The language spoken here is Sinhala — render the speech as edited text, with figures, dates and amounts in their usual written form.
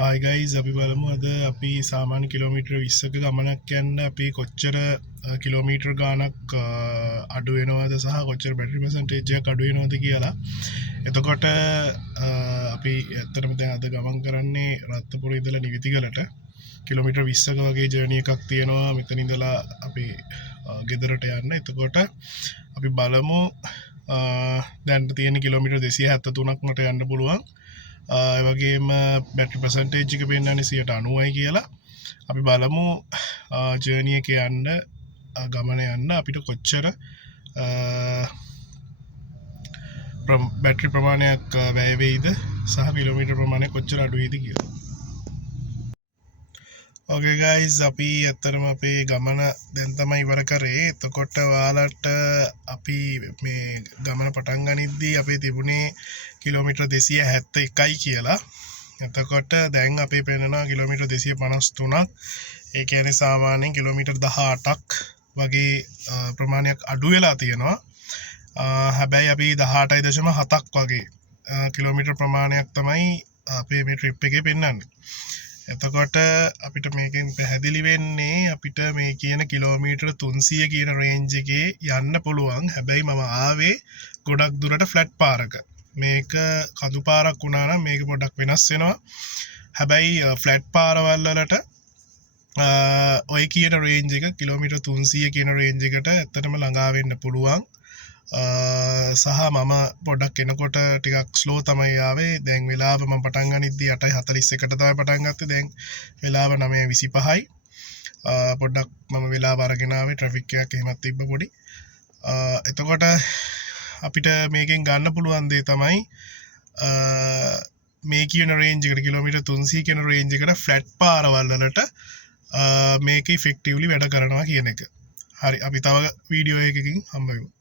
Hi guys අපි බලමු අද අපි සාමාන්‍ය කිලෝමීටර් 20ක ගමනක් යන්න අපි කොච්චර කිලෝමීටර් ගාණක් අඩු වෙනවද සහ කොච්චර බැටරි පර්සන්ටේජ් එකක් අඩු වෙනවද කියලා. එතකොට අපි ඇත්තටම දැන් අද ගමන් කරන්නේ රත්නපුර ඉඳලා නිවිතිගලට කිලෝමීටර් 20ක වගේ ජර්නි එකක් තියෙනවා මෙතන ඉඳලා අපි ගෙදරට යන්න. එතකොට අපි බලමු දැන් තියෙන කිලෝමීටර් 273ක් මට යන්න පුළුවන්. වගේම බැටරි පර්සන්ටේජ් එක පෙන්නන්නේ 90යි කියලා. අපි බලමු ජර්නි එකේ යන්න ගමන යන්න අපිට කොච්චර බැටරි ප්‍රමාණයක් වැය වෙයිද සහ කිලෝමීටර් ප්‍රමාණය කොච්චර අඩු වෙයිද කියලා. Okay guys අපි ඇත්තටම අපේ ගමන දැන් තමයි ඉවර කරේ. එතකොට ඔයාලට අපි මේ ගමන පටන් ගනිද්දී අපේ තිබුණේ කිලෝමීටර් 271යි කියලා. එතකොට දැන් අපේ පෙන්නනවා කිලෝමීටර් 253ක්. ඒ කියන්නේ සාමාන්‍යයෙන් කිලෝමීටර් 18ක් වගේ ප්‍රමාණයක් අඩු වෙලා තියෙනවා. හැබැයි අපි 18.7ක් වගේ කිලෝමීටර් ප්‍රමාණයක් තමයි අපේ මේ ට්‍රිප් එකේ පෙන්නන්නේ. එතකොට අපිට මේකෙන් පැහැදිලි වෙන්නේ අපිට මේ කියන කිලෝමීටර් 300 කියන රේන්ජ් එකේ යන්න පුළුවන්. හැබැයි මම ආවේ ගොඩක් දුරට ෆ්ලැට් පාරක. මේක කඳු පාරක් වුණා නම් මේක පොඩ්ඩක් වෙනස් වෙනවා. හැබැයි ෆ්ලැට් පාරවල් වලට ඔය කියන රේන්ජ් එක කිලෝමීටර් 300 කියන රේන්ජ් එකට ඇත්තටම ළඟා වෙන්න පුළුවන්. සහ මම පොඩක් එනකොට ටිකක් ස්ලෝ තමයි ආවේ. දැන් වෙලාව මම පටන් ගනිද්දි 8:41ට තමයි පටන් ගත්තේ. දැන් වෙලාව 9:25යි. පොඩ්ඩක් මම වෙලාව අරගෙන ආවේ ට්‍රැෆික් එකක් එහෙමත් තිබ්බ පොඩි. එතකොට අපිට මේකෙන් ගන්න පුළුවන් දේ තමයි මේ කියන රේන්ජ් එකට කිලෝමීටර් 300 කියන රේන්ජ් එකට ෆ්ලැට් පාරවල් වලට මේක ඉෆෙක්ටිව්ලි වැඩ කරනවා කියන එක. හරි අපි තව වීඩියෝ එකකින් හම්බ වෙමු.